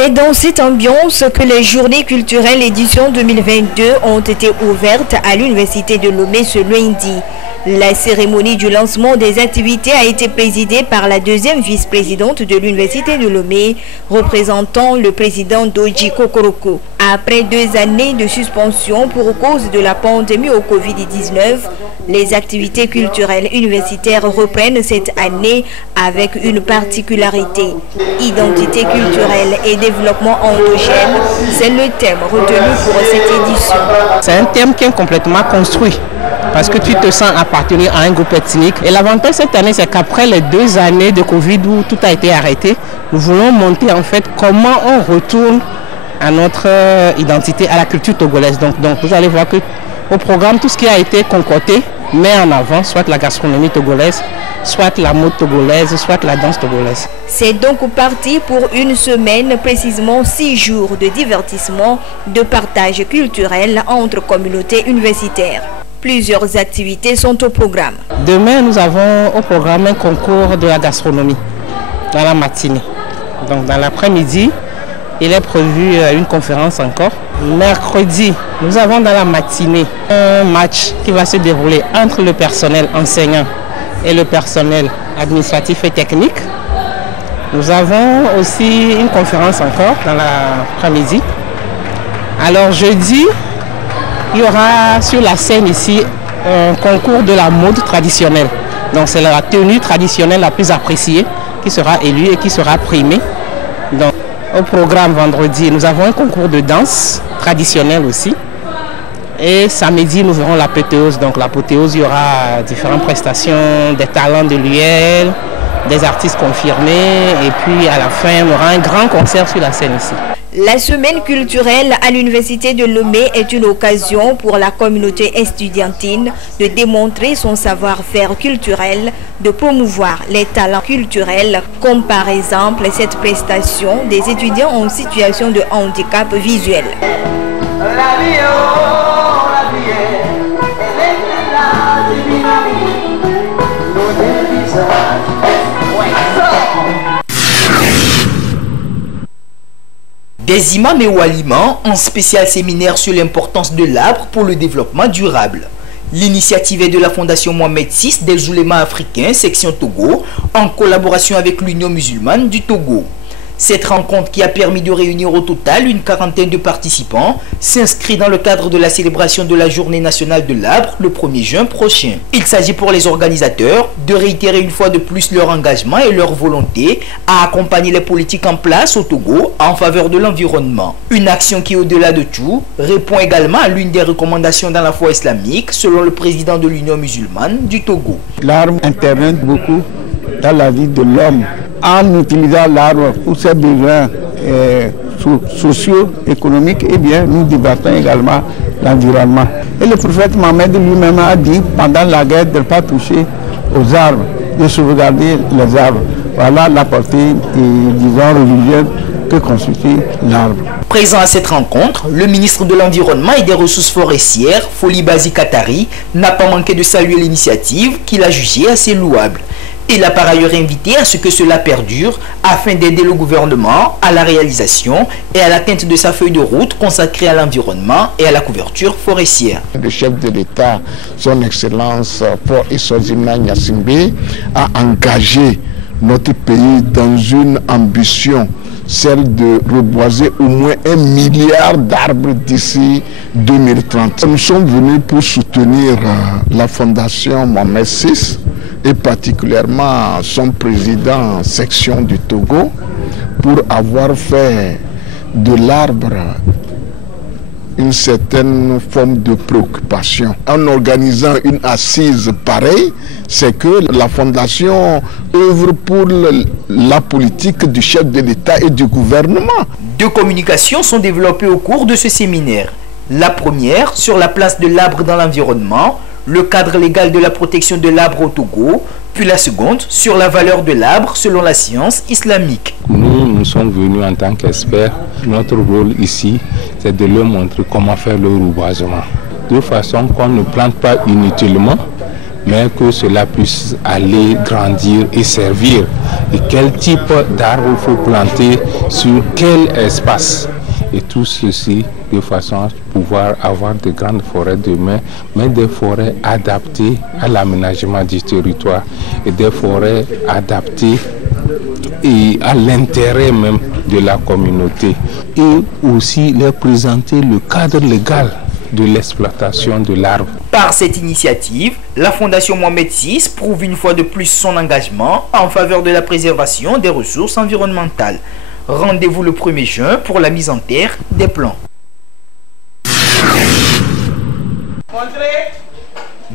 C'est dans cette ambiance que les journées culturelles édition 2022 ont été ouvertes à l'Université de Lomé ce lundi. La cérémonie du lancement des activités a été présidée par la deuxième vice-présidente de l'Université de Lomé, représentant le président Doji Kokoroko. Après 2 années de suspension pour cause de la pandémie au Covid-19, les activités culturelles universitaires reprennent cette année avec une particularité. Identité culturelle et développement endogène, c'est le thème retenu pour cette édition. C'est un thème qui est complètement construit, parce que tu te sens appartenir à un groupe ethnique. Et l'avantage cette année, c'est qu'après les 2 années de Covid où tout a été arrêté, nous voulons montrer en fait comment on retourne à notre identité, à la culture togolaise. Donc vous allez voir que au programme, tout ce qui a été concocté met en avant soit la gastronomie togolaise, soit la mode togolaise, soit la danse togolaise. C'est donc parti pour une semaine, précisément 6 jours de divertissement, de partage culturel entre communautés universitaires. Plusieurs activités sont au programme. Demain, nous avons au programme un concours de la gastronomie dans la matinée. Donc dans l'après-midi, il est prévu une conférence encore. Mercredi, nous avons dans la matinée un match qui va se dérouler entre le personnel enseignant et le personnel administratif et technique. Nous avons aussi une conférence encore dans l'après-midi. Alors jeudi, il y aura sur la scène ici un concours de la mode traditionnelle. Donc c'est la tenue traditionnelle la plus appréciée qui sera élue et qui sera primée. Donc, au programme vendredi, nous avons un concours de danse traditionnelle aussi. Et samedi, nous aurons l'apothéose. Donc l'apothéose, il y aura différentes prestations, des talents de l'UL, des artistes confirmés. Et puis à la fin, on aura un grand concert sur la scène ici. La semaine culturelle à l'Université de Lomé est une occasion pour la communauté estudiantine de démontrer son savoir-faire culturel, de promouvoir les talents culturels, comme par exemple cette prestation des étudiants en situation de handicap visuel. Des imams et walimans, un spécial séminaire sur l'importance de l'arbre pour le développement durable. L'initiative est de la Fondation Mohamed VI des oulémas africains, section Togo, en collaboration avec l'Union musulmane du Togo. Cette rencontre, qui a permis de réunir au total une 40aine de participants, s'inscrit dans le cadre de la célébration de la Journée nationale de l'arbre le 1er juin prochain. Il s'agit pour les organisateurs de réitérer une fois de plus leur engagement et leur volonté à accompagner les politiques en place au Togo en faveur de l'environnement. Une action qui, au-delà de tout, répond également à l'une des recommandations dans la foi islamique, selon le président de l'Union musulmane du Togo. L'arbre intervient beaucoup dans la vie de l'homme. En utilisant l'arbre pour ses besoins sociaux, économiques, eh bien, nous débattons également l'environnement. Et le prophète Mohammed lui-même a dit pendant la guerre de ne pas toucher aux arbres, de sauvegarder les arbres. Voilà la portée, disons, religieuse que constitue l'arbre. Présent à cette rencontre, le ministre de l'Environnement et des Ressources forestières, Foli Bazi Katari, n'a pas manqué de saluer l'initiative qu'il a jugée assez louable. Il a par ailleurs invité à ce que cela perdure afin d'aider le gouvernement à la réalisation et à l'atteinte de sa feuille de route consacrée à l'environnement et à la couverture forestière. Le chef de l'État, son Excellence Paul Essozimna Gnassingbé, a engagé notre pays dans une ambition, celle de reboiser au moins 1 milliard d'arbres d'ici 2030. Nous sommes venus pour soutenir la Fondation Mohamed VI et particulièrement son président section du Togo pour avoir fait de l'arbre une certaine forme de préoccupation. En organisant une assise pareille, c'est que la Fondation œuvre pour la politique du chef de l'État et du gouvernement. 2 communications sont développées au cours de ce séminaire. La première sur la place de l'arbre dans l'environnement, le cadre légal de la protection de l'arbre au Togo, puis la seconde sur la valeur de l'arbre selon la science islamique. Nous sommes venus en tant qu'experts. Notre rôle ici, c'est de leur montrer comment faire le reboisement. De façon qu'on ne plante pas inutilement, mais que cela puisse aller grandir et servir. Et quel type d'arbre il faut planter sur quel espace. Et tout ceci de façon à pouvoir avoir de grandes forêts demain, mais des forêts adaptées à l'aménagement du territoire et des forêts adaptées et à l'intérêt même de la communauté. Et aussi leur présenter le cadre légal de l'exploitation de l'arbre. Par cette initiative, la Fondation Mohamed VI prouve une fois de plus son engagement en faveur de la préservation des ressources environnementales. Rendez-vous le 1er juin pour la mise en terre des plans.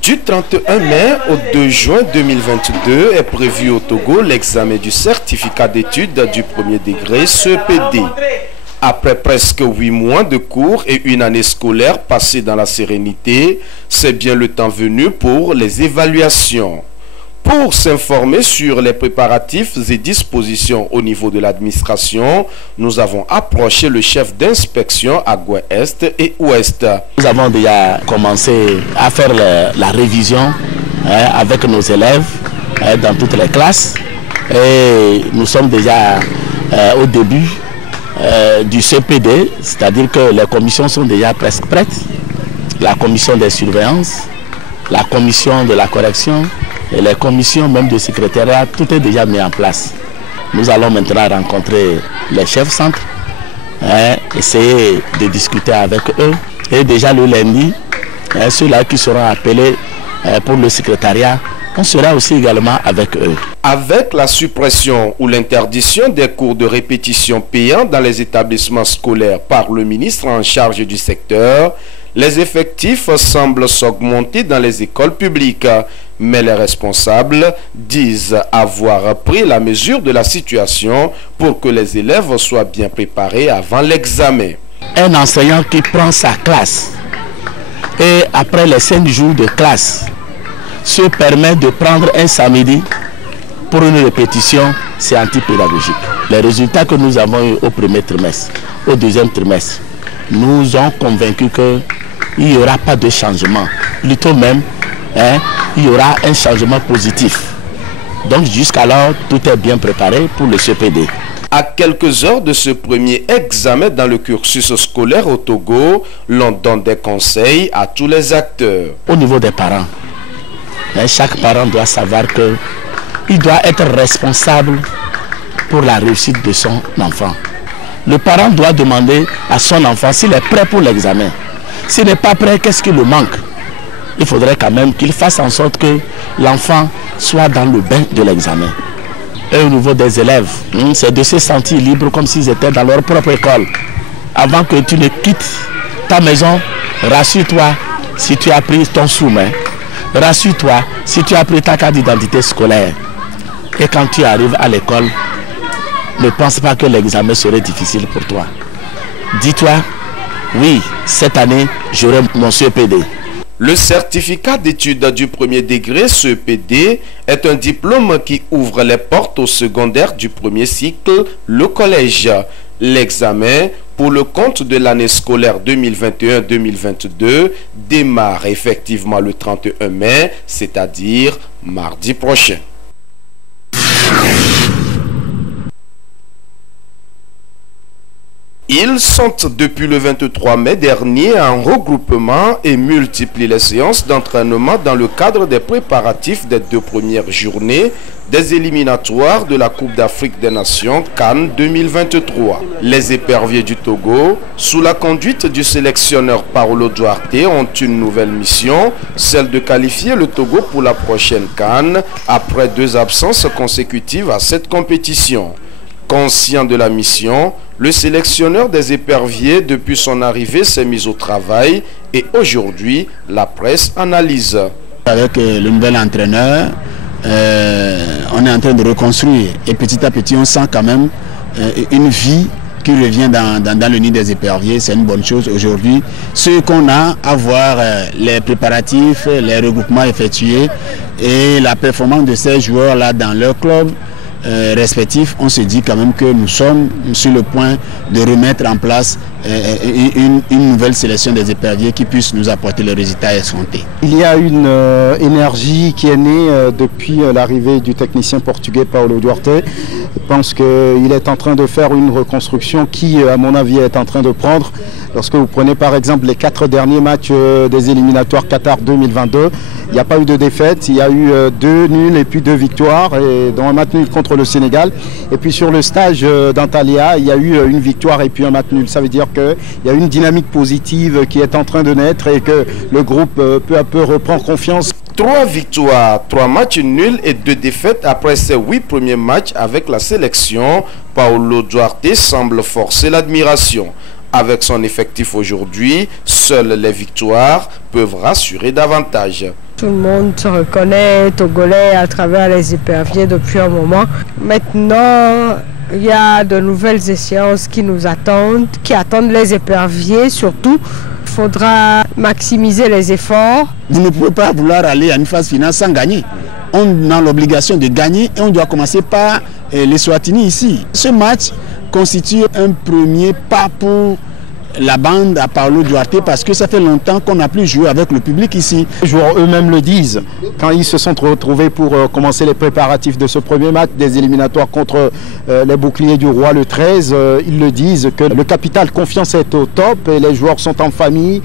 Du 31 mai au 2 juin 2022 est prévu au Togo l'examen du certificat d'études du premier degré CEPD. Après presque 8 mois de cours et une année scolaire passée dans la sérénité, c'est bien le temps venu pour les évaluations. Pour s'informer sur les préparatifs et dispositions au niveau de l'administration, nous avons approché le chef d'inspection à Gouest et Ouest. Nous avons déjà commencé à faire la révision avec nos élèves dans toutes les classes. Et nous sommes déjà au début du CPD, c'est-à-dire que les commissions sont déjà presque prêtes. La commission des surveillances, la commission de la correction, et les commissions même de secrétariat, tout est déjà mis en place. Nous allons maintenant rencontrer les chefs centres, essayer de discuter avec eux. Et déjà le lundi, ceux-là qui seront appelés pour le secrétariat, on sera aussi également avec eux. Avec la suppression ou l'interdiction des cours de répétition payants dans les établissements scolaires par le ministre en charge du secteur, les effectifs semblent s'augmenter dans les écoles publiques, mais les responsables disent avoir pris la mesure de la situation pour que les élèves soient bien préparés avant l'examen. Un enseignant qui prend sa classe et après les 5 jours de classe se permet de prendre un samedi pour une répétition, c'est antipédagogique. Les résultats que nous avons eu au premier trimestre, au deuxième trimestre, nous ont convaincus qu'il n'y aura pas de changement. Plutôt même, il y aura un changement positif. Donc jusqu'alors, tout est bien préparé pour le CPD. À quelques heures de ce premier examen dans le cursus scolaire au Togo, l'on donne des conseils à tous les acteurs. Au niveau des parents, chaque parent doit savoir qu'il doit être responsable pour la réussite de son enfant. Le parent doit demander à son enfant s'il est prêt pour l'examen. S'il n'est pas prêt, qu'est-ce qui lui manque? Il faudrait quand même qu'il fasse en sorte que l'enfant soit dans le bain de l'examen. Et au niveau des élèves, c'est de se sentir libre comme s'ils étaient dans leur propre école. Avant que tu ne quittes ta maison, rassure-toi si tu as pris ton sous-main. Rassure-toi si tu as pris ta carte d'identité scolaire. Et quand tu arrives à l'école, ne pense pas que l'examen serait difficile pour toi. Dis-toi, oui, cette année, j'aurai mon CEPD. Le certificat d'études du premier degré CEPD est un diplôme qui ouvre les portes au secondaire du premier cycle, le collège. L'examen pour le compte de l'année scolaire 2021-2022 démarre effectivement le 31 mai, c'est-à-dire mardi prochain. Ils sont depuis le 23 mai dernier en regroupement et multiplient les séances d'entraînement dans le cadre des préparatifs des 2 premières journées des éliminatoires de la Coupe d'Afrique des Nations CAN 2023. Les éperviers du Togo, sous la conduite du sélectionneur Paolo Duarte, ont une nouvelle mission, celle de qualifier le Togo pour la prochaine CAN après 2 absences consécutives à cette compétition. Conscient de la mission, le sélectionneur des éperviers depuis son arrivée s'est mis au travail et aujourd'hui, la presse analyse. Avec le nouvel entraîneur, on est en train de reconstruire et petit à petit on sent quand même une vie qui revient dans le nid des éperviers. C'est une bonne chose aujourd'hui. Ce qu'on a à voir, les préparatifs, les regroupements effectués et la performance de ces joueurs là dans leur club respectifs, on se dit quand même que nous sommes sur le point de remettre en place une nouvelle sélection des éperviers qui puisse nous apporter le résultat escompté. Il y a une énergie qui est née depuis l'arrivée du technicien portugais Paulo Duarte. Je pense qu'il est en train de faire une reconstruction qui, à mon avis, est en train de prendre. Lorsque vous prenez par exemple les 4 derniers matchs des éliminatoires Qatar 2022, il n'y a pas eu de défaite, il y a eu 2 nuls et puis 2 victoires, et dont un match nul contre le Sénégal. Et puis sur le stage d'Antalya, il y a eu une victoire et puis un match nul. Ça veut dire qu'il y a une dynamique positive qui est en train de naître et que le groupe peu à peu reprend confiance. 3 victoires, 3 matchs nuls et 2 défaites après ses 8 premiers matchs avec la sélection. Paulo Duarte semble forcer l'admiration. Avec son effectif aujourd'hui, seules les victoires peuvent rassurer davantage. Tout le monde se reconnaît togolais à travers les éperviers depuis un moment. Maintenant, il y a de nouvelles échéances qui nous attendent, qui attendent les éperviers surtout. Il faudra maximiser les efforts. Vous ne pouvez pas vouloir aller à une phase finale sans gagner. On a l'obligation de gagner et on doit commencer par les Swatini ici. Ce match constitue un premier pas pour la bande à Paulo Duarte parce que ça fait longtemps qu'on n'a plus joué avec le public ici. Les joueurs eux-mêmes le disent. Quand ils se sont retrouvés pour commencer les préparatifs de ce premier match des éliminatoires contre les Boucliers du Roi le 13, ils le disent que le capital confiance est au top et les joueurs sont en famille.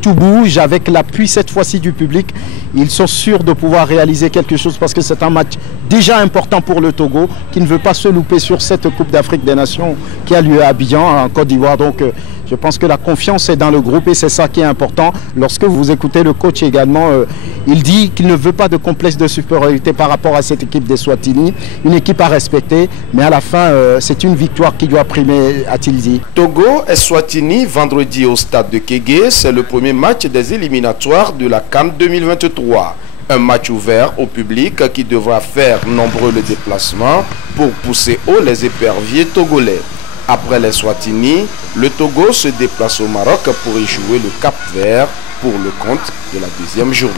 Tout bouge avec l'appui cette fois-ci du public. Ils sont sûrs de pouvoir réaliser quelque chose parce que c'est un match déjà important pour le Togo qui ne veut pas se louper sur cette Coupe d'Afrique des Nations qui a lieu à Abidjan en Côte d'Ivoire. Donc je pense que la confiance est dans le groupe et c'est ça qui est important. Lorsque vous écoutez le coach également, il dit qu'il ne veut pas de complexe de supériorité par rapport à cette équipe des Swatini. Une équipe à respecter, mais à la fin, c'est une victoire qui doit primer, a-t-il dit. Togo et Swatini vendredi au stade de Kégué, c'est le premier match des éliminatoires de la CAN 2023. Un match ouvert au public qui devra faire nombreux le déplacement pour pousser haut les éperviers togolais. Après les Swatini, le Togo se déplace au Maroc pour y jouer le Cap-Vert pour le compte de la 2e journée.